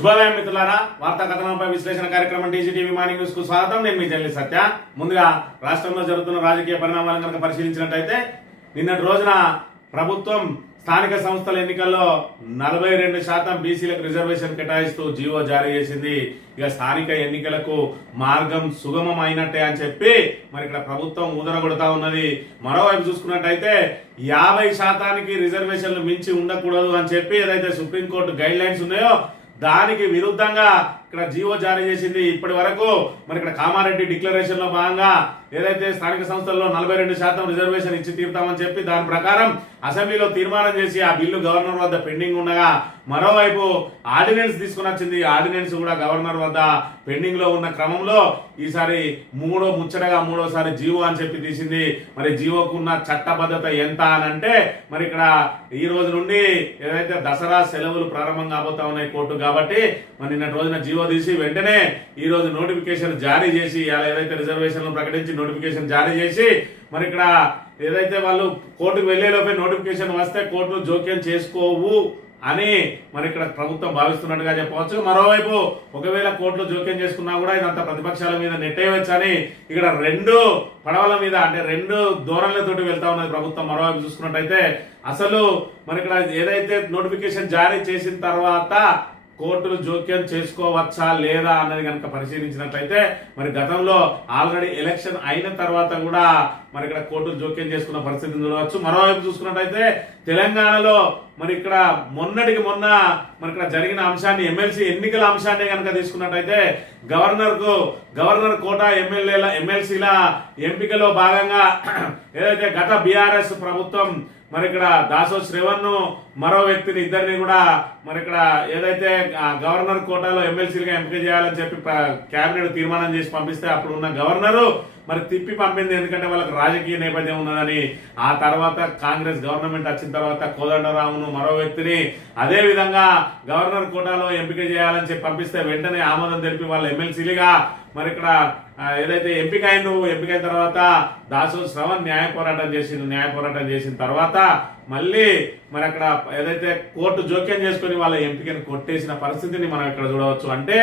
శుభోదయం మిత్రులారా, వార్తా కథనంపై విశ్లేషణ కార్యక్రమం టీజీటీవీ మార్నింగ్ న్యూస్ కు స్వాగతం. నేను మీ జల్లి సత్య. ముందుగా రాష్ట్రంలో జరుగుతున్న రాజకీయ పరిణామాలను కనుక పరిశీలించినట్టయితే నిన్నటి రోజున ప్రభుత్వం స్థానిక సంస్థల ఎన్నికల్లో 42% బీసీలకు రిజర్వేషన్ కేటాయిస్తూ జీవో జారీ చేసింది. ఇక స్థానిక ఎన్నికలకు మార్గం సుగమం అయినట్టే అని చెప్పి మరి ఇక్కడ ప్రభుత్వం ఊదరగొడతా ఉన్నది. మరోవైపు చూసుకున్నట్టయితే 50% రిజర్వేషన్లు మించి ఉండకూడదు అని చెప్పి ఏదైతే సుప్రీంకోర్టు గైడ్ లైన్స్ ఉన్నాయో దానికి విరుద్ధంగా ఇక్కడ జీవో జారీ చేసింది. ఇప్పటి వరకు మరి ఇక్కడ కామారెడ్డి డిక్లరేషన్ లో భాగంగా ఏదైతే స్థానిక సంస్థల్లో 42% రిజర్వేషన్ ఇచ్చి తీరుతామని చెప్పి దాని ప్రకారం అసెంబ్లీలో తీర్మానం చేసి ఆ బిల్లు గవర్నర్ వద్ద పెండింగ్ ఉండగా మరోవైపు ఆర్డినెన్స్ తీసుకుని వచ్చింది. ఆర్డినెన్స్ కూడా గవర్నర్ వద్ద పెండింగ్ లో ఉన్న క్రమంలో ఈసారి మూడోసారి జీవో అని చెప్పి తీసింది. మరి జీవోకు ఉన్న చట్టబద్ధత ఎంత అని అంటే మరి ఇక్కడ ఈ రోజు నుండి ఏదైతే దసరా సెలవులు ప్రారంభం కాబోతా ఉన్నాయి కోర్టు కాబట్టి మరి నిన్నటి రోజున జీవో తీసి వెంటనే ఈ రోజు నోటిఫికేషన్ జారీ చేసి ఏదైతే రిజర్వేషన్లు ప్రకటించి నోటిఫికేషన్ జారీ చేసి మరి ఇక్కడ ఏదైతే వాళ్ళు కోర్టుకు వెళ్లేలోపే నోటిఫికేషన్ వస్తే కోర్టు జోక్యం చేసుకోవు అని మరి ఇక్కడ ప్రభుత్వం భావిస్తున్నట్టుగా చెప్పవచ్చు. మరోవైపు ఒకవేళ కోర్టులో జోక్యం చేసుకున్నా కూడా ఇదంతా ప్రతిపక్షాల మీద నెట్టేయవచ్చు అని ఇక్కడ రెండు పడవల మీద అంటే రెండు ధోరణులతోటి వెళ్తా ఉన్నది ప్రభుత్వం. మరోవైపు చూసుకున్నట్టయితే అసలు మరి ఇక్కడ ఏదైతే నోటిఫికేషన్ జారీ చేసిన తర్వాత కోర్టులు జోక్యం చేసుకోవచ్చా లేదా అన్నది కనుక పరిశీలించినట్లయితే మరి గతంలో ఆల్రెడీ ఎలక్షన్ అయిన తర్వాత కూడా మరి ఇక్కడ కోర్టులు జోక్యం చేసుకున్న పరిస్థితిని చూడవచ్చు. మరోవైపు చూసుకున్నట్టయితే తెలంగాణలో మరి ఇక్కడ మొన్నటికి మొన్న మరి ఇక్కడ జరిగిన అంశాన్ని ఎమ్మెల్సీ ఎన్నికల అంశాన్ని కనుక తీసుకున్నట్టయితే గవర్నర్ కోటా ఎమ్మెల్సీల ఎంపికలో భాగంగా ఏదైతే గత బీఆర్ఎస్ ప్రభుత్వం మరి ఇక్కడ దాసో శ్రవణ్ మరో వ్యక్తిని ఇద్దరిని కూడా మరి ఇక్కడ ఏదైతే గవర్నర్ కోటాలో ఎమ్మెల్సీలుగా ఎంపిక చేయాలని చెప్పి కేబినెట్ తీర్మానం చేసి పంపిస్తే అప్పుడు ఉన్న గవర్నరు మరి తిప్పి పంపింది. ఎందుకంటే వాళ్ళకి రాజకీయ నేపథ్యం ఉన్నదని. ఆ తర్వాత కాంగ్రెస్ గవర్నమెంట్ వచ్చిన తర్వాత కోదండరామును మరో వ్యక్తిని అదే విధంగా గవర్నర్ కోటాలో ఎంపిక చేయాలని చెప్పి పంపిస్తే వెంటనే ఆమోదం తెలిపి వాళ్ళ ఎమ్మెల్సీలుగా మరి ఇక్కడ ఏదైతే ఎంపికైన తర్వాత దాసో శ్రవణ్ న్యాయ పోరాటం చేసిన తర్వాత మళ్ళీ మరి అక్కడ ఏదైతే కోర్టు జోక్యం చేసుకుని వాళ్ళ ఎంపికను కొట్టేసిన పరిస్థితిని మనం ఇక్కడ చూడవచ్చు. అంటే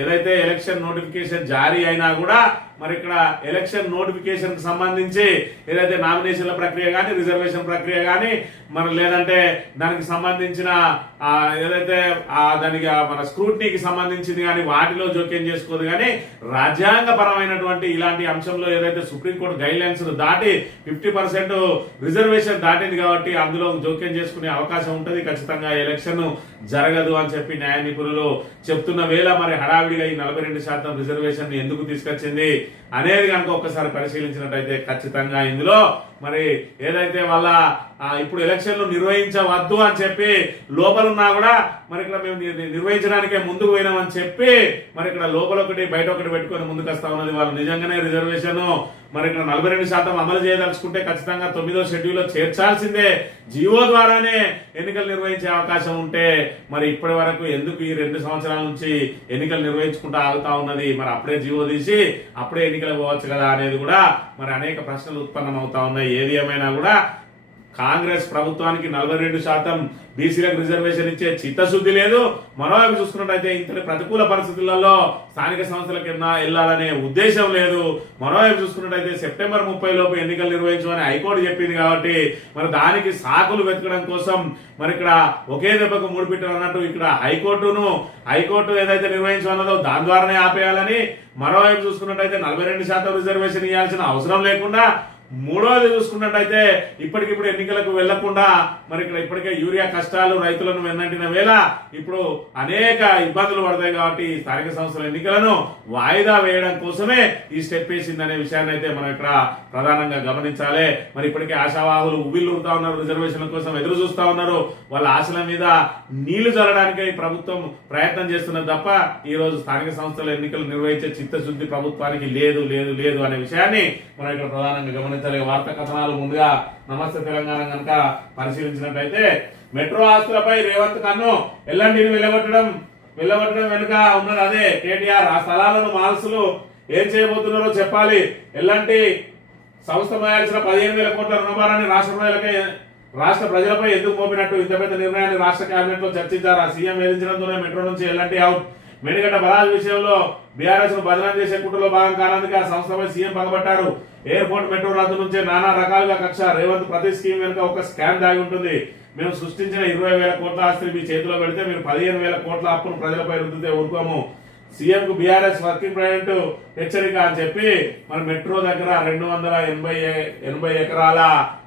ఏదైతే ఎలక్షన్ నోటిఫికేషన్ జారీ అయినా కూడా మరి ఇక్కడ ఎలక్షన్ నోటిఫికేషన్ కి సంబంధించి ఏదైతే నామినేషన్ల ప్రక్రియ కానీ రిజర్వేషన్ ప్రక్రియ కానీ మరి లేదంటే దానికి సంబంధించిన ఏదైతే దానికి మన స్క్రూటినీకి సంబంధించింది కానీ వాటిలో జోక్యం చేసుకోదు. కానీ రాజ్యాంగ పరమైనటువంటి ఇలాంటి అంశంలో ఏదైతే సుప్రీంకోర్టు గైడ్ లైన్స్ దాటి 50% రిజర్వేషన్ దాటింది కాబట్టి అందులో జోక్యం చేసుకునే అవకాశం ఉంటుంది. ఖచ్చితంగా ఎలక్షన్ జరగదు అని చెప్పి న్యాయ నిపుణులు చెప్తున్న వేళ మరి హడావిడిగా ఈ 42% రిజర్వేషన్ ఎందుకు తీసుకొచ్చింది అనేది కనుక ఒక్కసారి పరిశీలించినట్టయితే ఖచ్చితంగా ఇందులో మరి ఏదైతే వాళ్ళ ఇప్పుడు ఎలక్షన్లు నిర్వహించవద్దు అని చెప్పి లోపలున్నా కూడా మరి ఇక్కడ మేము నిర్వహించడానికే ముందుకు పోయినామని చెప్పి మరి ఇక్కడ లోపల ఒకటి బయట ఒకటి పెట్టుకొని ముందుకు వస్తా ఉన్నది. వాళ్ళు నిజంగానే రిజర్వేషన్ మరి ఇక్కడ 42% అమలు చేయదలుచుకుంటే ఖచ్చితంగా 9వ షెడ్యూల్లో చేర్చాల్సిందే. జీవో ద్వారానే ఎన్నికలు నిర్వహించే అవకాశం ఉంటే మరి ఇప్పటి వరకు ఎందుకు ఈ 2 సంవత్సరాల నుంచి ఎన్నికలు నిర్వహించుకుంటూ ఆగుతా ఉన్నది? మరి అప్పుడే జీవో తీసి అప్పుడే ఎన్నికలు పోవచ్చు కదా అనేది కూడా మరి అనేక ప్రశ్నలు ఉత్పన్నం అవుతా ఉన్నాయి. ఏది ఏమైనా కూడా కాంగ్రెస్ ప్రభుత్వానికి 42% బీసీలకు రిజర్వేషన్ ఇచ్చే చిత్తశుద్ధి లేదు. మరోవైపు చూసుకున్నట్టయితే ఇంతటి ప్రతికూల పరిస్థితులలో స్థానిక సంస్థలకు వెళ్లాలనే ఉద్దేశం లేదు. మరోవైపు చూసుకున్నట్టయితే సెప్టెంబర్ 30 లోపు ఎన్నికలు నిర్వహించమని హైకోర్టు చెప్పింది కాబట్టి మరి దానికి సాకులు వెతకడం కోసం మరి ఇక్కడ ఒకే దెబ్బకు 3 పిట్టలు అన్నట్టు ఇక్కడ హైకోర్టు ఏదైతే నిర్వహించమన్నదో దాని ద్వారానే ఆపేయాలని, మరోవైపు చూసుకున్నట్టయితే 42% రిజర్వేషన్ ఇవ్వాల్సిన అవసరం లేకుండా, మూడోది చూసుకున్నట్టయితే ఇప్పటికిప్పుడు ఎన్నికలకు వెళ్లకుండా మరి ఇక్కడ ఇప్పటికే యూరియా కష్టాలు రైతులను వెన్నంటిన వేళ ఇప్పుడు అనేక ఇబ్బందులు పడతాయి కాబట్టి స్థానిక సంస్థల ఎన్నికలను వాయిదా వేయడం కోసమే ఈ స్టెప్ వేసిందనే విషయాన్ని అయితే మనం ఇక్కడ ప్రధానంగా గమనించాలి. మరి ఇప్పటికే ఆశావాహులు ఉవ్విల్లుతా ఉన్నారు, రిజర్వేషన్ల కోసం ఎదురు చూస్తా ఉన్నారు. వాళ్ళ ఆశల మీద నీళ్లు చల్లడానికే ఈ ప్రభుత్వం ప్రయత్నం చేస్తున్నది తప్ప ఈ రోజు స్థానిక సంస్థల ఎన్నికలు నిర్వహించే చిత్తశుద్ధి ప్రభుత్వానికి లేదు అనే విషయాన్ని మనం ఇక్కడ ప్రధానంగా గమనించాలి. వార్తా కథనాలు ముందుగా నమస్తే తెలంగాణ కనుక పరిశీలించినట్లయితే మెట్రో ఆస్తులపై రేవంత్ కన్ను ఎల్లంటిని వెళ్ళగొట్టడం వెనుక ఉన్నది అదే కేటీఆర్. ఆ స్థలాలను మాల్సులు ఏం చేయబోతున్నారో చెప్పాలి. ఎల్లంటి సంస్థ మోయాల్సిన 15,000 కోట్ల రుణభారాన్ని రాష్ట్ర ప్రజలకే రాష్ట్ర ప్రజలపై ఎందుకు మోపినట్టు ఇంత పెద్ద నిర్ణయాన్ని రాష్ట్ర కేబినెట్ లో చర్చించారు. సీఎం వేధించడంతోనే మెట్రో నుంచి ఎల్లంటి అవుట్. మేడిగడ్డ బరాజ్ విషయంలో బీఆర్ఎస్ ను బదనాం చేసే కుట్రలో భాగం కానందుకు ఆ సంస్థపై సీఎం పగబట్టారు. ఎయిర్పోర్ట్ మెట్రో రద్దు నుంచే నానా రకాలుగా కక్ష. రేవంత్ ప్రతి స్కీమ్ వెనుక ఒక స్కామ్ దాగి ఉంటుంది. మేము సృష్టించిన 20,000 కోట్ల ఆస్తిని మీ చేతిలో పెడితే మీరు 15,000 కోట్ల అప్పును ప్రజలపై రుద్దితే ఊరుకోము. సీఎం కు బీఆర్ఎస్ వర్కింగ్ ప్రెసిడెంట్ హెచ్చరిక అని చెప్పి మన మెట్రో దగ్గర 280 ఎకరాల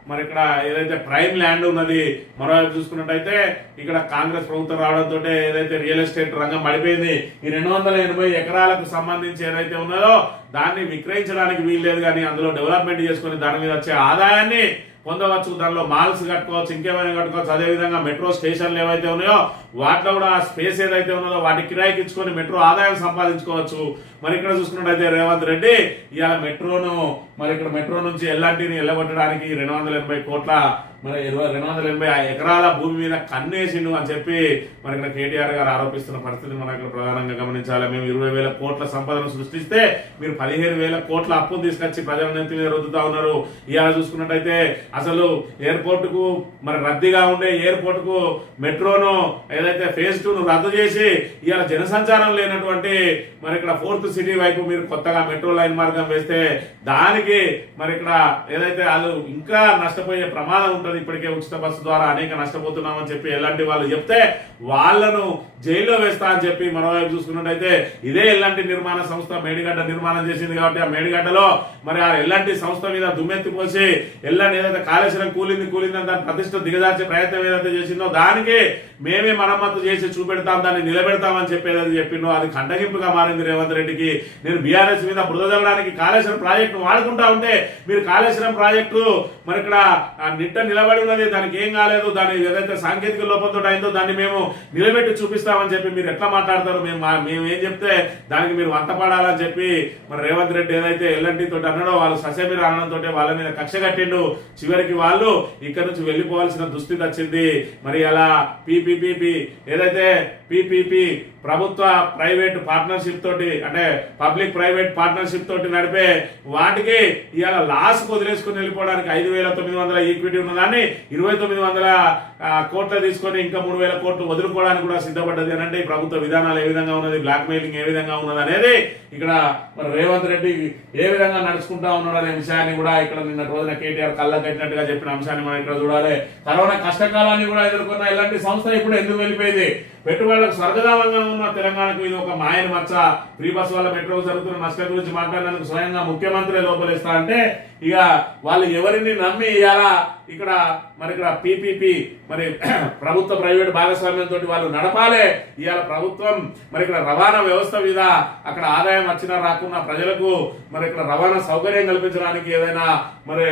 మరి ఇక్కడ ఏదైతే ప్రైమ్ ల్యాండ్ ఉన్నది. మరోవైపు చూసుకున్నట్టయితే ఇక్కడ కాంగ్రెస్ ప్రభుత్వం రావడంతో ఏదైతే రియల్ ఎస్టేట్ రంగం పడిపోయింది. ఈ 280 ఎకరాలకు సంబంధించి ఏదైతే ఉన్నదో దాన్ని విక్రయించడానికి వీల్లేదు, కానీ అందులో డెవలప్మెంట్ చేసుకుని దాని మీద వచ్చే ఆదాయాన్ని పొందవచ్చు. దానిలో మాల్స్ కట్టుకోవచ్చు, ఇంకేమైనా కట్టుకోవచ్చు. అదేవిధంగా మెట్రో స్టేషన్లు ఏవైతే ఉన్నాయో వాటిలో కూడా ఆ స్పేస్ ఏదైతే ఉన్నదో వాటి కిరాయికి ఇచ్చుకొని మెట్రో ఆదాయం సంపాదించుకోవచ్చు. మరి ఇక్కడ చూసుకున్నట్టయితే రేవంత్ రెడ్డి ఇవాళ మెట్రోను మరి ఇక్కడ మెట్రో నుంచి ఎల్లాంటిని ఎల్లగొట్టడానికి 280 కోట్ల మరి 280 ఎకరాల భూమి మీద కన్నేసిండు అని చెప్పి మరి ఇక్కడ కేటీఆర్ గారు ఆరోపిస్తున్న పరిస్థితిని మనం ఇక్కడ ప్రధానంగా గమనించాలి. మేము 20,000 కోట్ల సంపదను సృష్టిస్తే మీరు 15,000 కోట్ల అప్పును తీసుకొచ్చి ప్రజల నెత్తి మీద రుద్దుతా ఉన్నారు. ఇవాళ చూసుకున్నట్టయితే అసలు ఎయిర్పోర్ట్ కు మరి రద్దీగా ఉండే ఎయిర్పోర్ట్ కు మెట్రోను ఏదైతే ఫేజ్ 2 ను రద్దు చేసి ఇవాళ జనసంచారం లేనటువంటి మరి ఇక్కడ 4th సిటీ వైపు మీరు కొత్తగా మెట్రో లైన్ మార్గం వేస్తే దానికి మరి ఇక్కడ ఏదైతే వాళ్ళు ఇంకా నష్టపోయే ప్రమాదం ఉంటుంది. ఇప్పటికే ఉచిత బస్సు ద్వారా అనేక నష్టపోతున్నామని చెప్పి ఎలాంటి వాళ్ళు చెప్తే వాళ్లను జైల్లో వేస్తా అని చెప్పి మరోవైపు చూసుకున్నట్టయితే ఇదే ఎల్లంటి నిర్మాణ సంస్థ మేడిగడ్డ నిర్మాణం చేసింది కాబట్టి ఆ మేడిగడ్డలో మరి ఆ ఎల్లంటి సంస్థ మీద దుమ్మెత్తిపోసి ఎల్లంటి ఏదైతే కాళేశ్వరం కూలింది దాని ప్రతిష్ట దిగజార్చే ప్రయత్నం ఏదైతే చేసిందో దానికి మేమే మరమ్మతు చేసి చూపెడతాం, దాన్ని నిలబెడతామని చెప్పేది చెప్పిండో అది కంటగింపుగా మారింది రేవంత్ రెడ్డికి. నేను బీఆర్ఎస్ మీద బురద జల్లడానికి కాళేశ్వరం ప్రాజెక్టు వాడుకుంటా ఉంటే మీరు కాళేశ్వరం ప్రాజెక్టు మరి ఇక్కడ నిట్ట నిలబడి ఉన్నది, దానికి ఏం కాలేదు, దాని ఏదైతే సాంకేతిక లోపంతో అయిందో దాన్ని మేము నిలబెట్టి చూపిస్తామని చెప్పి మీరు ఎట్లా మాట్లాడతారు? మేము ఏం చెప్తే దానికి మీరు వంతపడాలని చెప్పి మరి రేవంత్ రెడ్డి ఏదైతే ఎల్ఎన్టీ తోటి అన్నాడో వాళ్ళు ససేమిర అనడంతో వాళ్ళ మీద కక్ష కట్టిండు. చివరికి వాళ్ళు ఇక్కడ నుంచి వెళ్లిపోవాల్సిన దుస్థితి వచ్చింది. మరి అలా ఏదైతే పీపీపీ ప్రభుత్వ ప్రైవేట్ పార్ట్నర్షిప్ తోటి అంటే పబ్లిక్ ప్రైవేట్ పార్ట్నర్షిప్ తోటి నడిపే వాటికి ఇవాళ లాస్ వదిలేసుకుని వెళ్ళిపోవడానికి 5,900 ఈక్విటీ ఉన్నదాన్ని 2,900 కోట్లు తీసుకొని ఇంకా 3,000 కోట్లు వదులుకోవడానికి కూడా సిద్ధపడ్డది. అని అంటే ఈ ప్రభుత్వ విధానాలు ఏ విధంగా ఉన్నది, బ్లాక్ మెయిలింగ్ ఏ విధంగా ఉన్నది అనేది ఇక్కడ మరి రేవంత్ రెడ్డి ఏ విధంగా నడుచుకుంటా ఉన్నాడు అనే విషయాన్ని కూడా ఇక్కడ నిన్న రోజున కేటీఆర్ కళ్ళ కట్టినట్టుగా చెప్పిన అంశాన్ని మనం ఇక్కడ చూడాలి. కరోనా కష్టకాలాన్ని కూడా ఎదుర్కొన్న ఇలాంటి సంస్థ ఇప్పుడు ఎందుకు వెళ్ళిపోయింది? పెట్టుబడులకు స్వర్గధామంగా ఉన్న తెలంగాణకు ఇది ఒక మాయని మచ్చ. ఫ్రీ బస్ వల్ల మెట్రో జరుగుతున్న నష్టం గురించి మాట్లాడినందుకు స్వయంగా ముఖ్యమంత్రి లోపలిస్తా అంటే ఇక వాళ్ళు ఎవరిని నమ్మి ఇవాళ ఇక్కడ మరి ఇక్కడ పీపీపీ మరి ప్రభుత్వ ప్రైవేట్ భాగస్వామ్యంతో వాళ్ళు నడపాలే. ఇవాళ ప్రభుత్వం మరి ఇక్కడ రవాణా వ్యవస్థ మీద అక్కడ ఆదాయం వచ్చినా రాకున్నా ప్రజలకు మరి ఇక్కడ రవాణా సౌకర్యం కల్పించడానికి ఏదైనా మరి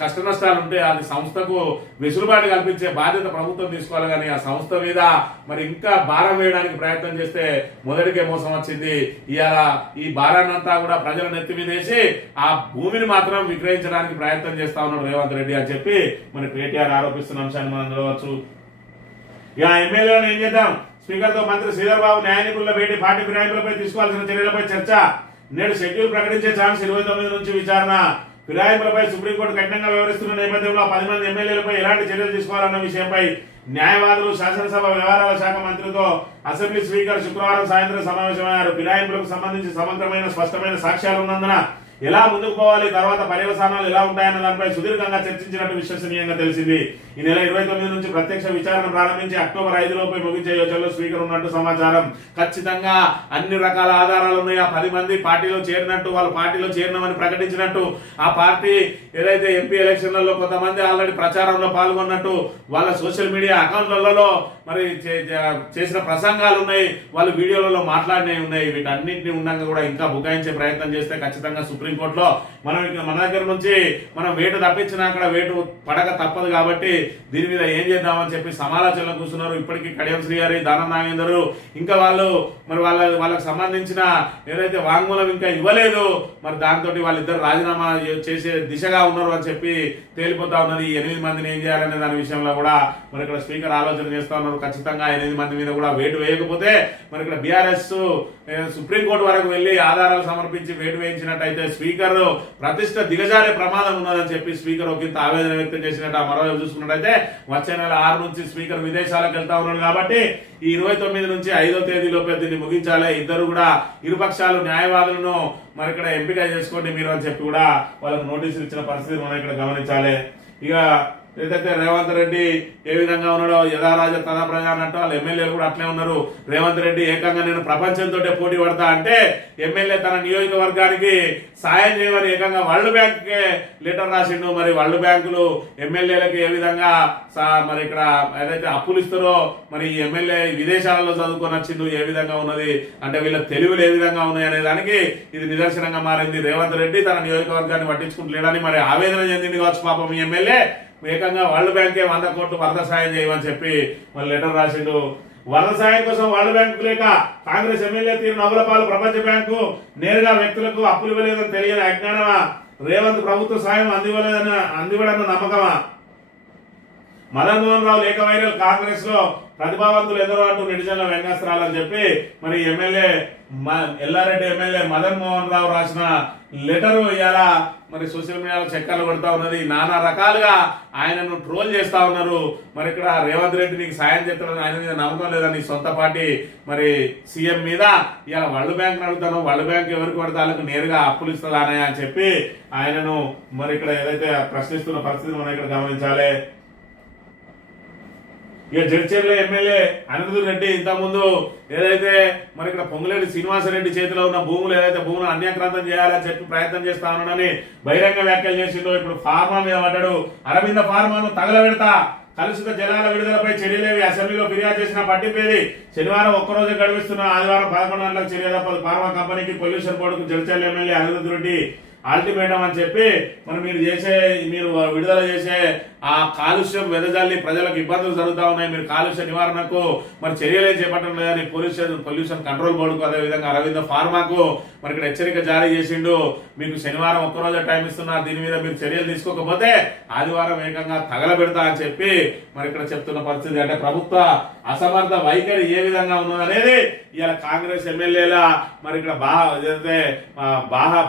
కష్ట నష్టాలు ఉంటే అది సంస్థకు వెసులుబాటు కల్పించే బాధ్యత ప్రభుత్వం తీసుకోవాలి. కానీ ఆ సంస్థ మీద మరి ఇంకా భారం వేయడానికి ప్రయత్నం చేస్తే మొదటికే మోసం వచ్చింది. ఇవాళ ఈ భారాన్ని అంతా కూడా ప్రజల నెత్తి మీద వేసి ఆ భూమిని మాత్రం విక్రయించడానికి ప్రయత్నం చేస్తా ఉన్నాడు రేవంత్ రెడ్డి అని చెప్పి మన కేటీఆర్ ఆరోపిస్తున్న అంశాన్ని మనం చూడవచ్చు. ఇక ఎమ్మెల్యేలను ఏం చేద్దాం? స్పీకర్ తో మంత్రి శ్రీధర్ బాబు న్యాయ నిపుణుల భేటీ, పార్టీ ఫిరాయింపులపై తీసుకోవాల్సిన చర్యలపై చర్చ. నేడు షెడ్యూల్ ప్రకటించే ఛాన్స్, 29 నుంచి విచారణ. ఫిరాయింపులపై సుప్రీంకోర్టు కఠినంగా వ్యవహరిస్తున్న నేపథ్యంలో 10 మంది ఎమ్మెల్యేలపై ఎలాంటి చర్యలు తీసుకోవాలన్న విషయంపై న్యాయవాదులు శాసనసభ వ్యవహారాల శాఖ మంత్రితో అసెంబ్లీ స్పీకర్ శుక్రవారం సాయంత్రం సమావేశమయ్యారు. ఫిరాయింపులకు సంబంధించి సమగ్రమైన స్పష్టమైన సాక్ష్యాలు ఉన్నందున ఎలా ముందుకు పోవాలి, తర్వాత పర్యవసానాలు ఎలా ఉంటాయన్న దానిపై సుదీర్ఘంగా చర్చించినట్టు విశ్వసనీయంగా తెలిసింది. ఈ నెల 29 నుంచి ప్రత్యక్ష విచారణ ప్రారంభించి అక్టోబర్ 5 లోపే ముగించే యోచనలో స్పీకర్ ఉన్నట్టు సమాచారం. ఖచ్చితంగా అన్ని రకాల ఆధారాలు ఉన్నాయి. ఆ 10 మంది పార్టీలో చేరినట్టు, వాళ్ళు పార్టీలో చేరినామని ప్రకటించినట్టు, ఆ పార్టీ ఏదైతే ఎంపీ ఎలక్షన్లలో కొంతమంది ఆల్రెడీ ప్రచారంలో పాల్గొన్నట్టు, వాళ్ళ సోషల్ మీడియా అకౌంట్లలో మరి చేసిన ప్రసంగాలు ఉన్నాయి, వాళ్ళు వీడియోలలో మాట్లాడినవి ఉన్నాయి. వీటన్నింటినీ ఉండగా కూడా ఇంకా బుకాయించే ప్రయత్నం చేస్తే ఖచ్చితంగా సుప్రీంకోర్టులో మన దగ్గర నుంచి మనం వేటు తప్పించినా అక్కడ వేటు పడక తప్పదు. కాబట్టి దీని మీద ఏం చేద్దామని చెప్పి సమాలోచనలో కూర్చున్నారు. ఇప్పటికీ కడియం శ్రీగారి, దానం నాగేందర్ ఇంకా వాళ్ళు మరి వాళ్ళకి సంబంధించిన ఏదైతే వాంగ్మూలం ఇంకా ఇవ్వలేదు, మరి దాంతో వాళ్ళిద్దరు రాజీనామా చేసే దిశగా ఉన్నారు అని చెప్పి తేలిపోతా ఉన్నది. 8 మందిని ఏం చేయాలనే దాని విషయంలో కూడా మరి ఇక్కడ స్పీకర్ ఆలోచన చేస్తా ఉన్నారు. ఉన్నారు. ఖచ్చితంగా 8 మంది మీద కూడా వేటు వేయకపోతే మరి ఇక్కడ బీఆర్ఎస్ సుప్రీంకోర్టు వరకు వెళ్లి ఆధారాలు సమర్పించి వేటు వేయించినట్టయితే స్పీకర్ ప్రతిష్ట దిగజారే ప్రమాదం ఉన్నదని చెప్పి స్పీకర్ ఒకంత ఆవేదన వ్యక్తం చేసినట్టు మరోవైపు చూసుకున్నట్టయితే వచ్చే నెల 6 నుంచి స్పీకర్ విదేశాలకు వెళ్తా ఉన్నాడు కాబట్టి ఈ 29 నుంచి 5వ తేదీలోపే దీన్ని ముగించాలి. ఇద్దరు కూడా ఇరుపక్షాలు న్యాయవాదులను మరి ఇక్కడ ఎంపిక చేసుకోండి మీరు అని చెప్పి కూడా వాళ్ళకు నోటీసులు ఇచ్చిన పరిస్థితి మనం ఇక్కడ గమనించాలి. ఇక ఏదైతే రేవంత్ రెడ్డి ఏ విధంగా ఉన్నాడో యథారాజ తదా ప్రజ అన్నట్టు వాళ్ళ ఎమ్మెల్యేలు కూడా అట్లే ఉన్నారు. రేవంత్ రెడ్డి ఏకంగా నేను ప్రపంచంతో పోటీ పడతా అంటే ఎమ్మెల్యే తన నియోజకవర్గానికి సాయం చేయమని ఏకంగా వరల్డ్ బ్యాంక్ కే లెటర్ రాసిండు. మరి వరల్డ్ బ్యాంకులు ఎమ్మెల్యేలకు ఏ విధంగా మరి ఇక్కడ ఏదైతే అప్పులు ఇస్తారో మరి ఈ ఎమ్మెల్యే విదేశాలలో చదువుకొని వచ్చిండు ఏ విధంగా ఉన్నది అంటే వీళ్ళ తెలివిలు ఏ విధంగా ఉన్నాయి అనే దానికి ఇది నిదర్శనంగా మారింది. రేవంత్ రెడ్డి తన నియోజకవర్గాన్ని పట్టించుకుంటలేడని మరి ఆవేదన చెందింది కావచ్చు పాపం ఈ ఎమ్మెల్యే. ఏకంగా వరల్డ్ బ్యాంకే 100 కోట్లు వరద సాయం చేయమని చెప్పి మరి లెటర్ రాసిండు. వరద సాయం కోసం వరల్డ్ బ్యాంకు లేక కాంగ్రెస్ ఎమ్మెల్యే తీరు నవ్వుల పాలు ప్రపంచ బ్యాంకు నేరుగా వ్యక్తులకు అప్పులు ఇవ్వలేదని తెలియని అజ్ఞానమా? రేవంత్ ప్రభుత్వ సాయం అందివ్వడన్న నమ్మకమా? మదన్ మోహన్ రావు లేక వైరల్ కాంగ్రెస్ లో ప్రతిభావంతులు ఎందరో అంటూ నెటిజన్ల వ్యంగ్యాస్త్రాలని చెప్పి మరి ఎమ్మెల్యే ఎల్లారెడ్డి ఎమ్మెల్యే మదన్ మోహన్ రావు రాసిన లెటర్ ఇవాళ మరి సోషల్ మీడియాలో చక్కర్లు కొడతా ఉన్నది. నానా రకాలుగా ఆయనను ట్రోల్ చేస్తా ఉన్నారు. మరి ఇక్కడ రేవంత్ రెడ్డి నీకు సాయం చేస్తాడని ఆయన మీద నమ్మకం లేదని సొంత పార్టీ మరి సీఎం మీద ఇవాళ వరల్డ్ బ్యాంక్ అడుగుతాను, వరల్డ్ బ్యాంక్ ఎవరికి పడితే వాళ్ళకు నేరుగా అప్పులు ఇస్తుందానే అని చెప్పి ఆయనను మరి ఇక్కడ ఏదైతే ప్రశ్నిస్తున్న పరిస్థితి మనం ఇక్కడ గమనించాలి. ఇక జడ్చర్ల ఎమ్మెల్యే అనిరుద్ రెడ్డి ఇంతకుముందు ఏదైతే మరి ఇక్కడ పొంగులేటి శ్రీనివాసరెడ్డి చేతిలో ఉన్న భూములు ఏదైతే భూములు అన్యాక్రాంతం చేయాలని చెప్పి ప్రయత్నం చేస్తా ఉన్నానని బహిరంగ వ్యాఖ్యలు చేసిండో ఇప్పుడు ఫార్మా మీద పడ్డాడు. అరవింద ఫార్మాను తగలబెడతా, కలుషిత జలాల విడుదలపై చర్యలేవి అసెంబ్లీలో ఫిర్యాదు చేసిన పట్టింపేది. శనివారం ఒక్కరోజే గడిపిస్తున్న ఆదివారం 11 గంటలకు చర్య తప్పదు. ఫార్మా కంపెనీకి పొల్యూషన్ బోర్డుకు జడ్చర్ల ఎమ్మెల్యే అనిరుద్ రెడ్డి అల్టిమేటం అని చెప్పి మరి మీరు విడుదల చేసే ఆ కాలుష్యం వెదజల్లి ప్రజలకు ఇబ్బందులు జరుగుతూ ఉన్నాయి. మీరు కాలుష్య నివారణకు మరి చర్యలే చేపట్టడం లేదని పొల్యూషన్ కంట్రోల్ బోర్డుకు అదేవిధంగా అరవింద ఫార్మాకు మరి ఇక్కడ హెచ్చరిక జారీ చేసిండు. మీకు శనివారం ఒక్కరోజే టైం ఇస్తున్నారు, దీని మీద మీరు చర్యలు తీసుకోకపోతే ఆదివారం ఏకంగా తగలబెడతా అని చెప్పి మరి ఇక్కడ చెప్తున్న పరిస్థితి. అంటే ప్రభుత్వ అసమర్థ వైఖరి ఏ విధంగా ఉన్నదనేది ఇవాళ కాంగ్రెస్ ఎమ్మెల్యేల మరి ఇక్కడ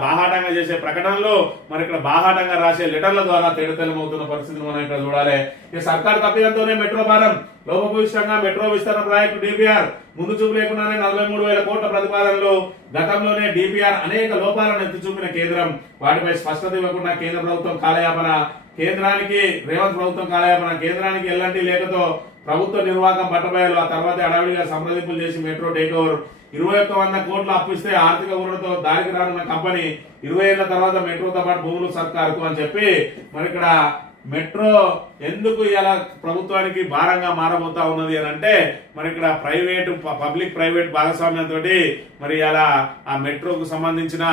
బాహాటంగా చేసే ప్రకటనలు మరి ఇక్కడ బాహాటంగా రాసే లెటర్ల ద్వారా తేడతెల్లమవుతున్న పరిస్థితిని మనం ఇక్కడ చూడాలి. ఈ సర్కార్ తప్పిదంతోనే మెట్రో భారం లోపభూయిష్టంగా మెట్రో విస్తరణ ప్రాజెక్టు డిపిఆర్ ముందు చూపు లేకుండానే 43,000 కోట్ల ప్రతిపాదనలు. గతంలోనే డిపిఆర్ అనేక లోపాలను ఎత్తి చూపిన కేంద్రం వాటిపై స్పష్టత ఇవ్వకుండా కేంద్ర ప్రభుత్వం కాలయాపన. కేంద్రానికి రేవంత్ ప్రభుత్వం కాలయాపన. కేంద్రానికి ఎలాంటి లేఖతో ప్రభుత్వ నిర్వాహకం పట్టబోయాలు. ఆ తర్వాత అడవిడిగా సంప్రదింపులు చేసి మెట్రో టేక్ ఓవర్. 2100 కోట్ల అప్పు ఇస్తే ఆర్థిక ఊరతో దారికి రానున్న కంపెనీ 20 ఏళ్ల తర్వాత మెట్రోతో పాటు భూములు సర్కారుకు అని చెప్పి మరి ఇక్కడ మెట్రో ఎందుకు ఇలా ప్రభుత్వానికి భారంగా మారబోతా ఉన్నది అని అంటే మరి ఇక్కడ పబ్లిక్ ప్రైవేట్ భాగస్వామ్యంతో మరి ఇలా ఆ మెట్రోకు సంబంధించిన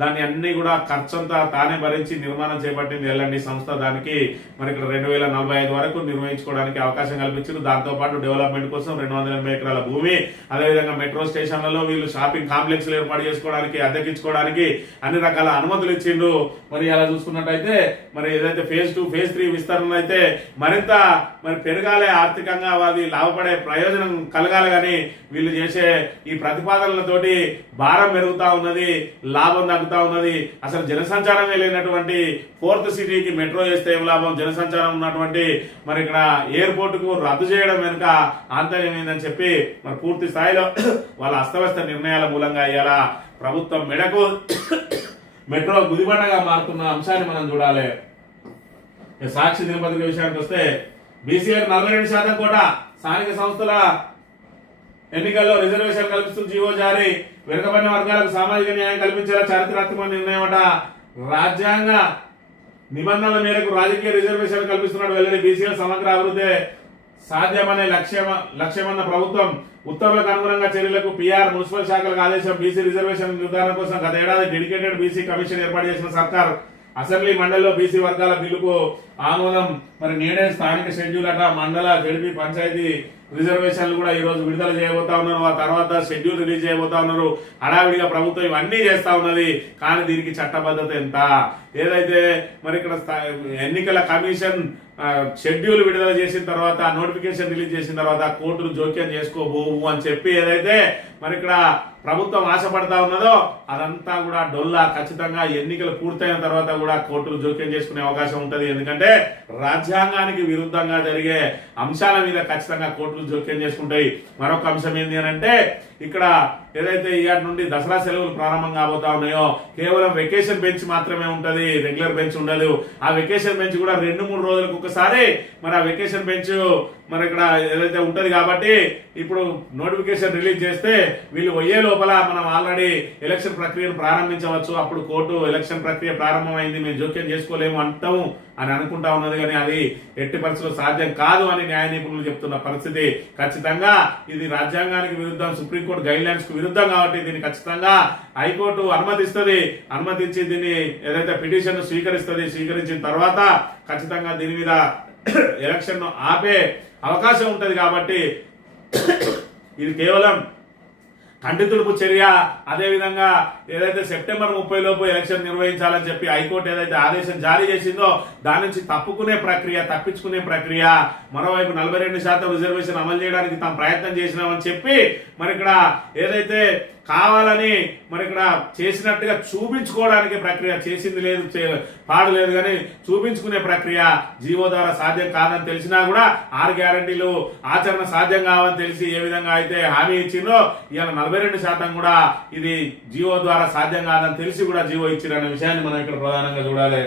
దాన్ని అన్ని కూడా ఖర్చంతా తానే భరించి నిర్మాణం చేపట్టింది ఎల్ఎండి సంస్థ. దానికి మరి ఇక్కడ 2045 వరకు నిర్వహించుకోవడానికి అవకాశం కల్పించారు. దాంతో పాటు డెవలప్మెంట్ కోసం 280 ఎకరాల భూమి, అదేవిధంగా మెట్రో స్టేషన్లలో వీళ్ళు షాపింగ్ కాంప్లెక్స్ ఏర్పాటు చేసుకోవడానికి అద్దెకించుకోవడానికి అన్ని రకాల అనుమతులు ఇచ్చిండు. మరి అలా చూసుకున్నట్టయితే మరి ఏదైతే ఫేజ్ 2 ఫేజ్ 3 విస్తరణ అయితే మరింత మరి పెరగాలి, ఆర్థికంగా అది లాభపడే ప్రయోజనం కలగాలి. కానీ వీళ్ళు చేసే ఈ ప్రతిపాదనలతోటి భారం పెరుగుతా ఉన్నది, లాభం తగ్గుతా ఉన్నది. అసలు జనసంచారమే లేనటువంటి 4th సిటీకి మెట్రో చేస్తే ఏం లాభం? జనసంచారం ఉన్నటువంటి మరి ఇక్కడ ఎయిర్పోర్ట్ కు రద్దు చేయడం వెనుక ఆంతర్యం ఏందని చెప్పి మరి పూర్తి స్థాయిలో వాళ్ళ అస్తవ్యస్త నిర్ణయాల మూలంగా ఇవాళ ప్రభుత్వం మెడకు మెట్రో గుదిబండగా మారుతున్న అంశాన్ని మనం చూడాలి. సాక్షి దినపత్రిక విషయానికి వస్తే బీసీలకు 42% కోట, స్థానిక సంస్థల ఎన్నికల్లో రిజర్వేషన్ కల్పిస్తూ జీవో జారీ, వెనుకబడిన వర్గాలకు సామాజిక న్యాయం కల్పించేలా చారిత్రాత్మక నిర్ణయం అట. రాజ్యాంగ నిబంధనల మేరకు రాజకీయ రిజర్వేషన్ కల్పిస్తున్నాడు వెల్లడి. బీసీల సమగ్ర అభివృద్ధి సాధ్యమనే లక్ష్యమన్న ప్రభుత్వం ఉత్తర్వులకు అనుగుణంగా చర్యలకు పీఆర్ మున్సిపల్ శాఖలకు ఆదేశం. బీసీ రిజర్వేషన్ నిర్ధారణ కోసం గత ఏడాది డెడికేటెడ్ బీసీ కమిషన్ ఏర్పాటు చేసిన సర్కార్ అసెంబ్లీ మండలిలో బీసీ వర్గాల బిల్లుకు ఆమోదం. మరి నేడే స్థానిక షెడ్యూల్ అట మండల జడ్పీ పంచాయతీ రిజర్వేషన్లు కూడా ఈ రోజు విడుదల చేయబోతా ఉన్నారు. ఆ తర్వాత షెడ్యూల్ రిలీజ్ చేయబోతా ఉన్నారు. హడావిడిగా ప్రభుత్వం ఇవన్నీ చేస్తా ఉన్నది. కానీ దీనికి చట్టబద్ధత ఎంత? ఏదైతే మరి ఇక్కడ ఎన్నికల కమిషన్ షెడ్యూల్ విడుదల చేసిన తర్వాత, నోటిఫికేషన్ రిలీజ్ చేసిన తర్వాత కోర్టులు జోక్యం చేసుకోబోవు అని చెప్పి ఏదైతే మరి ఇక్కడ ప్రభుత్వం ఆశపడతా ఉన్నదో అదంతా కూడా డొల్లా. ఖచ్చితంగా ఎన్నికలు పూర్తయిన తర్వాత కూడా కోర్టులు జోక్యం చేసుకునే అవకాశం ఉంటుంది. ఎందుకంటే రాజ్యాంగానికి విరుద్ధంగా జరిగే అంశాల మీద ఖచ్చితంగా కోర్టులు జోక్యం చేసుకుంటాయి. మరొక అంశం ఏంటి అని అంటే, ఇక్కడ ఏదైతే ఇవాటి నుండి దసరా సెలవులు ప్రారంభం కాబోతా ఉన్నాయో కేవలం వెకేషన్ బెంచ్ మాత్రమే ఉంటది, రెగ్యులర్ బెంచ్ ఉండదు. ఆ వెకేషన్ బెంచ్ కూడా 2-3 రోజులకు ఒకసారి మరి ఆ వెకేషన్ బెంచ్ మరి ఇక్కడ ఏదైతే ఉంటది. కాబట్టి ఇప్పుడు నోటిఫికేషన్ రిలీజ్ చేస్తే వీళ్ళు పోయే లోపల మనం ఆల్రెడీ ఎలక్షన్ ప్రక్రియను ప్రారంభించవచ్చు. అప్పుడు కోర్టు ఎలక్షన్ ప్రక్రియ ప్రారంభమైంది, మేము జోక్యం చేసుకోలేము అంటాము అని అనుకుంటా ఉన్నది. కానీ అది ఎట్టి పరిస్థితుల్లో సాధ్యం కాదు అని న్యాయ నిపుణులు చెప్తున్న పరిస్థితి. ఖచ్చితంగా ఇది రాజ్యాంగానికి విరుద్ధం, సుప్రీంకోర్టు గైడ్ లైన్స్ కు విరుద్ధం. కాబట్టి దీన్ని ఖచ్చితంగా హైకోర్టు అనుమతిస్తుంది. అనుమతించి దీన్ని ఏదైతే పిటిషన్ స్వీకరిస్తుంది. స్వీకరించిన తర్వాత ఖచ్చితంగా దీని మీద ఎలక్షన్ ఆపే అవకాశం ఉంటది. కాబట్టి ఇది కేవలం కంటితుడుపు చర్య. అదేవిధంగా ఏదైతే సెప్టెంబర్ 30 లోపు ఎలక్షన్ నిర్వహించాలని చెప్పి హైకోర్టు ఏదైతే ఆదేశం జారీ చేసిందో దాని నుంచి తప్పించుకునే ప్రక్రియ. మరోవైపు 42% రిజర్వేషన్ అమలు చేయడానికి తాము ప్రయత్నం చేసినామని చెప్పి మరి ఇక్కడ ఏదైతే కావాలని మరి ఇక్కడ చేసినట్టుగా చూపించుకోవడానికి ప్రక్రియ. చేసింది లేదు, పాడలేదు, కానీ చూపించుకునే ప్రక్రియ జీవో ద్వారా సాధ్యం కాదని తెలిసినా కూడా 6 గ్యారంటీలు ఆచరణ సాధ్యం కావని తెలిసి ఏ విధంగా అయితే హామీ ఇచ్చిందో ఇవాళ 42% కూడా ఇది జీవో ద్వారా సాధ్యం కాదని తెలిసి కూడా జీవో ఇచ్చారనే విషయాన్ని మనం ఇక్కడ ప్రధానంగా చూడాలి.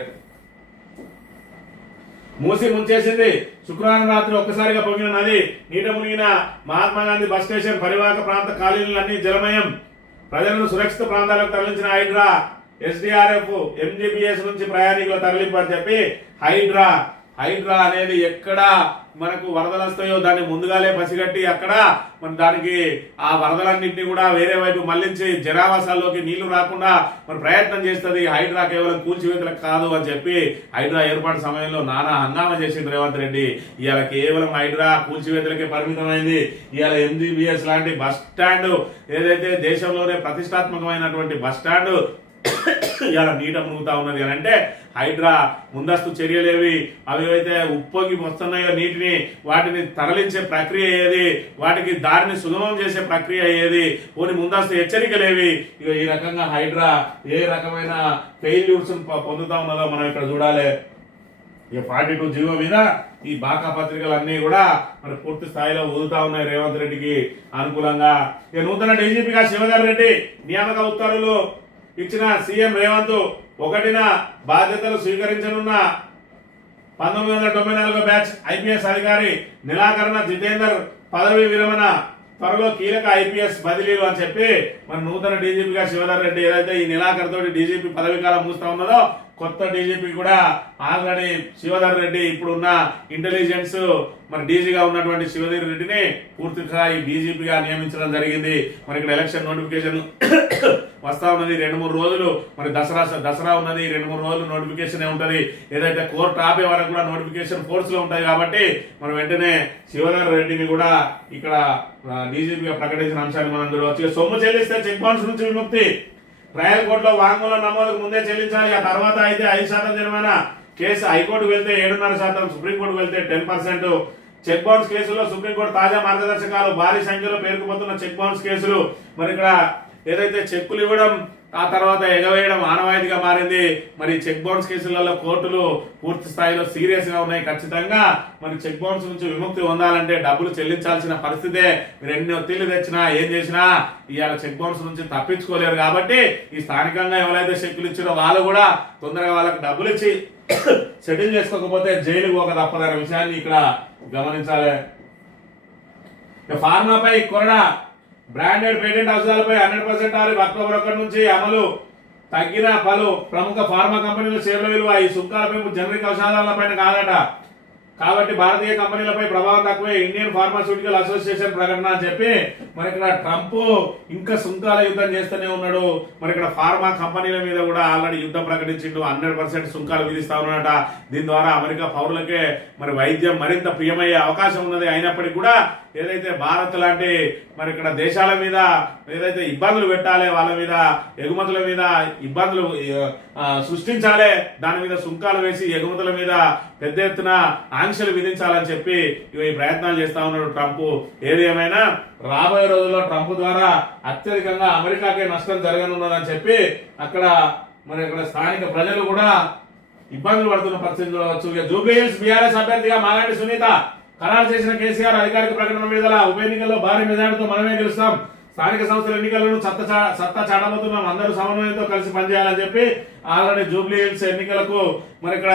మూసి ముంచేసింది. శుక్రవారం రాత్రి ఒక్కసారిగా పొంగిన నది. నీట మునిగిన మహాత్మా గాంధీ బస్ స్టేషన్, పరివాహక ప్రాంత కాలనీలన్నీ జలమయం. ప్రజలను సురక్షిత ప్రాంతాలకు తరలించిన హైడ్రా. ఎస్డిఆర్ఎఫ్ ఎంజీబీఎస్ నుంచి ప్రయాణికుల తరలింపు అని చెప్పి హైడ్రా అనేది ఎక్కడ మనకు వరదలు వస్తాయో దాన్ని ముందుగానే పసిగట్టి అక్కడ మన దానికి ఆ వరదలన్నింటినీ కూడా వేరే వైపు మళ్లించి జనావాసాల్లోకి నీళ్లు రాకుండా మరి ప్రయత్నం చేస్తుంది. హైడ్రా కేవలం కూల్చివేతలకు కాదు అని చెప్పి హైడ్రా ఏర్పాటు సమయంలో నానా హంగామా చేసింది రేవంత్ రెడ్డి. ఇవాళ కేవలం హైడ్రా కూల్చివేతలకే పరిమితమైంది. ఇవాళ ఎంజీబీఎస్ లాంటి బస్ స్టాండ్ ఏదైతే దేశంలోనే ప్రతిష్టాత్మకమైనటువంటి బస్ స్టాండ్ ఇలా నీట మునుగుతా ఉన్నది అని అంటే హైడ్రా ముందస్తు చర్యలేవి, అవి అయితే ఉప్పొంగి వస్తున్నాయో నీటిని వాటిని తరలించే ప్రక్రియ ఏది, వాటికి దారిని సుగమం చేసే ప్రక్రియ ఏది, పోని ముందస్తు హెచ్చరికలేవి. ఇక ఈ రకంగా హైడ్రా ఏ రకమైన ఫెయిల్యూర్స్ పొందుతా ఉన్నదో మనం ఇక్కడ చూడాలి. ఇక 42 జీవో మీద ఈ బాకా పత్రికలన్నీ కూడా మరి పూర్తి స్థాయిలో ఊదుతా ఉన్నాయి రేవంత్ రెడ్డికి అనుకూలంగా. ఇక నూతన డీజీపీగా శివధర్ రెడ్డి నియామక ఉత్తర్వులు ఇచ్చిన సీఎం రేవంత్ 1న బాధ్యతలు స్వీకరించనున్న 1994 బ్యాచ్ ఐపీఎస్ అధికారి నిలాకరణ జితేందర్ పదవి విరమణ. త్వరలో కీలక ఐపీఎస్ బదిలీలు అని చెప్పి మన నూతన డీజీపీగా శివధర్ రెడ్డి ఏదైతే ఈ నిలాకరతోటి డీజీపీ పదవి కాలం మూస్తా ఉన్నదో కొత్త డీజీపీ కూడా ఆల్రెడీ శివధర్ రెడ్డి ఇప్పుడున్న ఇంటెలిజెన్స్ మరి డీజీగా ఉన్నటువంటి శివధర్ రెడ్డిని పూర్తి స్థాయి డీజీపీగా నియమించడం జరిగింది. మరి ఇక్కడ ఎలక్షన్ నోటిఫికేషన్ వస్తా ఉన్నది. 2-3 రోజులు మరి దసరా ఉన్నది. 2-3 రోజులు నోటిఫికేషన్ ఉంటది. ఏదైతే కోర్టు ఆపే వరకు కూడా నోటిఫికేషన్ ఫోర్స్ లో ఉంటాయి. కాబట్టి మనం వెంటనే శివధర్ రెడ్డిని కూడా ఇక్కడ డీజీపీగా ప్రకటించిన అంశాన్ని మనం చూడవచ్చు. సొమ్ము చెల్లిస్తే చెక్ బౌన్స్ నుంచి విముక్తి. ట్రయల్ కోర్టులో వాంగ్మూలం నమోదుకు ముందే చెల్లించాలి. ఆ తర్వాత అయితే 5% జరిమానా. కేసు హైకోర్టుకు వెళ్తే 7.5%, సుప్రీంకోర్టుకు వెళ్తే 10%. చెక్ బౌన్స్ కేసుల్లో సుప్రీంకోర్టు తాజా మార్గదర్శకాలు. భారీ సంఖ్యలో పేరుకుపోతున్న చెక్ బౌన్స్ కేసులు. మరి ఇక్కడ ఏదైతే చెక్కులు ఇవ్వడం ఆ తర్వాత ఎగవేయడం ఆనవాయితీగా మారింది. మరి చెక్ బౌన్స్ కేసులలో కోర్టులు పూర్తి స్థాయిలో సీరియస్ గా ఉన్నాయి. ఖచ్చితంగా మరి చెక్ బౌన్స్ నుంచి విముక్తి పొందాలంటే డబ్బులు చెల్లించాల్సిన పరిస్థితే. మీరు ఎన్ని ఒత్తిళ్లు తెచ్చినా ఏం చేసినా ఇవాళ చెక్ బౌన్స్ నుంచి తప్పించుకోలేరు. కాబట్టి ఈ స్థానికంగా ఎవరైతే చెక్కులు ఇచ్చారో వాళ్ళు కూడా తొందరగా వాళ్ళకి డబ్బులు ఇచ్చి సెటిల్ చేసుకోకపోతే జైలుకు ఒక తప్పదనే విషయాన్ని ఇక్కడ గమనించాలి. ఫార్మాపై కొరడా. బ్రాండెడ్ పేటెంట్ ఔషధాలపై 100% అక్టోబర్ 1 నుంచి అమలు. తగ్గిన పలు ప్రముఖ ఫార్మా కంపెనీల షేర్ల విలువ. ఈ సుంకాల పెంపు జనరిక్ ఔషధాలపైన కాదట. కాబట్టి భారతీయ కంపెనీలపై ప్రభావం తక్కువే, ఇండియన్ ఫార్మాస్యూటికల్ అసోసియేషన్ ప్రకటన అని చెప్పి మరి ఇక్కడ ట్రంప్ ఇంకా సుంకాల యుద్ధం చేస్తూనే ఉన్నాడు. మరి ఇక్కడ ఫార్మా కంపెనీల మీద కూడా ఆల్రెడీ యుద్ధం ప్రకటించిండు. 100% సుంకాలు విధిస్తా ఉన్నాడట. దీని ద్వారా అమెరికా పౌరులకే మరి వైద్యం మరింత ప్రియమయ్యే అవకాశం ఉన్నది. అయినప్పటికీ కూడా ఏదైతే భారత్ లాంటి మరి ఇక్కడ దేశాల మీద ఏదైతే ఇబ్బందులు పెట్టాలి, వాళ్ళ మీద ఎగుమతుల మీద ఇబ్బందులు సృష్టించాలి, దాని మీద సుంకాలు వేసి ఎగుమతుల మీద పెద్ద ఎత్తున ఆంక్షలు విధించాలని చెప్పి ఈ ప్రయత్నాలు చేస్తా ఉన్నాడు ట్రంప్. ఏది ఏమైనా రాబోయే రోజుల్లో ట్రంప్ ద్వారా అత్యధికంగా అమెరికాకే నష్టం జరగనున్నదని చెప్పి అక్కడ మరి ఇక్కడ స్థానిక ప్రజలు కూడా ఇబ్బందులు పడుతున్న పరిస్థితి చూడవచ్చు. ఇక జూబ్లీ హిల్స్ బీఆర్ఎస్ అభ్యర్థిగా మాగంటి సునీత ఖరారు చేసిన కేసీఆర్ అధికారిక ప్రకటన విడుదల. ఉప ఎన్నికల్లో భారీ మెజార్టీతో మనమే గెలుస్తాం, స్థానిక సంస్థల ఎన్నికలను సత్తా చాటబోతున్నాం, అందరూ సమన్వయంతో కలిసి పనిచేయాలని చెప్పి ఆల్రెడీ జూబ్లీ హిల్స్ ఎన్నికలకు మరి ఇక్కడ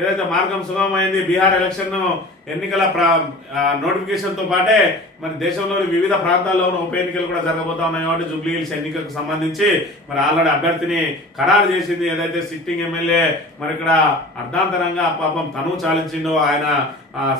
ఏదైతే మార్గం సుగమమైంది. బీహార్ ఎలక్షన్ ఎన్నికల నోటిఫికేషన్ తో పాటే మరి దేశంలోని వివిధ ప్రాంతాల్లో ఉన్న ఉప ఎన్నికలు కూడా జరగబోతా ఉన్నాయి. కాబట్టి జూబ్లీ హిల్స్ ఎన్నికలకు సంబంధించి మరి ఆల్రెడీ అభ్యర్థిని ఖరారు చేసింది. ఏదైతే సిట్టింగ్ ఎమ్మెల్యే మరి ఇక్కడ అర్ధాంతరంగా పాపం తను చాలించిండో ఆయన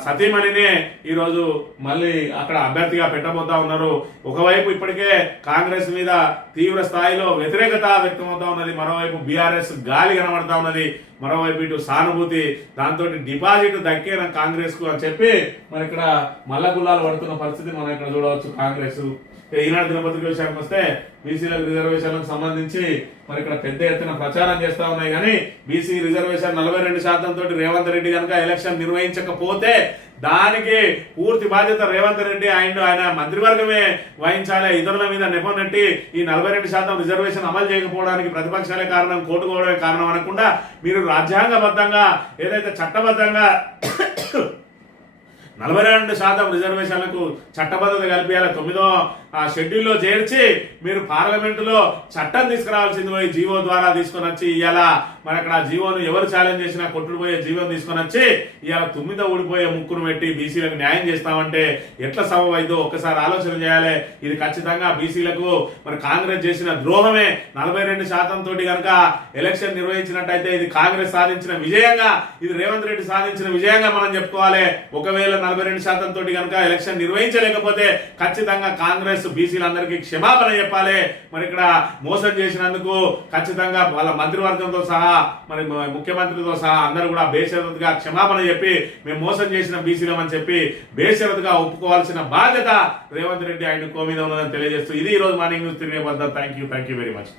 సతీమణిని ఈ రోజు మళ్ళీ అక్కడ అభ్యర్థిగా పెట్టబోతా ఉన్నారు. ఒకవైపు ఇప్పటికే కాంగ్రెస్ మీద తీవ్ర స్థాయిలో వ్యతిరేకత వ్యక్తమవుతా ఉన్నది, మరోవైపు బీఆర్ఎస్ గాలి కనబడతా ఉన్నది, మరోవైపు ఇటు సానుభూతి, దాంతో డిపాజిట్ దక్కిన కాంగ్రెస్ కు అని చెప్పి మరి ఇక్కడ మల్లగుల్లాలు పడుతున్న పరిస్థితి మనం ఇక్కడ చూడవచ్చు. కాంగ్రెస్ ఈనాడు దినపత్రిక విషయానికి వస్తే బీసీలకు రిజర్వేషన్లకు సంబంధించి మరి ఇక్కడ పెద్ద ఎత్తున ప్రచారం చేస్తా ఉన్నాయి. కానీ బీసీ రిజర్వేషన్ 42% తోటి రేవంత్ రెడ్డి కనుక ఎలక్షన్ నిర్వహించకపోతే దానికి పూర్తి బాధ్యత రేవంత్ రెడ్డి ఆయన మంత్రివర్గమే వహించాలి. ఇతరుల మీద నెపం నెట్టి ఈ 42% రిజర్వేషన్ అమలు చేయకపోవడానికి ప్రతిపక్షాలే కారణం, కోర్టుకోవడమే కారణం అనకుండా మీరు రాజ్యాంగబద్ధంగా ఏదైతే చట్టబద్ధంగా 42% రిజర్వేషన్లకు చట్టబద్ధత కల్పించాలి. 9వ షెడ్యూల్లో చేర్చి మీరు పార్లమెంటులో చట్టం తీసుకురావాల్సింది పోయి జీవో ద్వారా తీసుకొని వచ్చి ఇవాళ మరి అక్కడ జీవోను ఎవరు ఛాలెంజ్ చేసినా కొట్టుకుపోయే జీవోను తీసుకొని వచ్చి ఇవాళ 9వ ఊడిపోయే ముక్కును పెట్టి బీసీలకు న్యాయం చేస్తామంటే ఎట్లా సబబైందో ఒక్కసారి ఆలోచన చేయాలి. ఇది ఖచ్చితంగా బీసీలకు మరి కాంగ్రెస్ చేసిన ద్రోహమే. 42% తోటి కనుక ఎలక్షన్ నిర్వహించినట్టయితే ఇది కాంగ్రెస్ సాధించిన విజయంగా, ఇది రేవంత్ రెడ్డి సాధించిన విజయంగా మనం చెప్పుకోవాలి. ఒకవేళ 42% తోటి కనుక ఎలక్షన్ నిర్వహించలేకపోతే ఖచ్చితంగా కాంగ్రెస్ బీసీలందరికీ క్షమాపణ చెప్పాలి. మరి ఇక్కడ మోసం చేసినందుకు ఖచ్చితంగా వాళ్ళ మంత్రివర్గంతో సహా మరి ముఖ్యమంత్రితో సహా అందరూ కూడా బేషరతుగా క్షమాపణ చెప్పి మేము మోసం చేసిన బీసీలమని చెప్పి బేషరతుగా ఒప్పుకోవాల్సిన బాధ్యత రేవంత్ రెడ్డి ఆయన కో మీద ఉన్నదని తెలియజేస్తూ ఇది ఈ రోజు మార్నింగ్ న్యూస్ తిరిగే వద్ద. Thank you very much.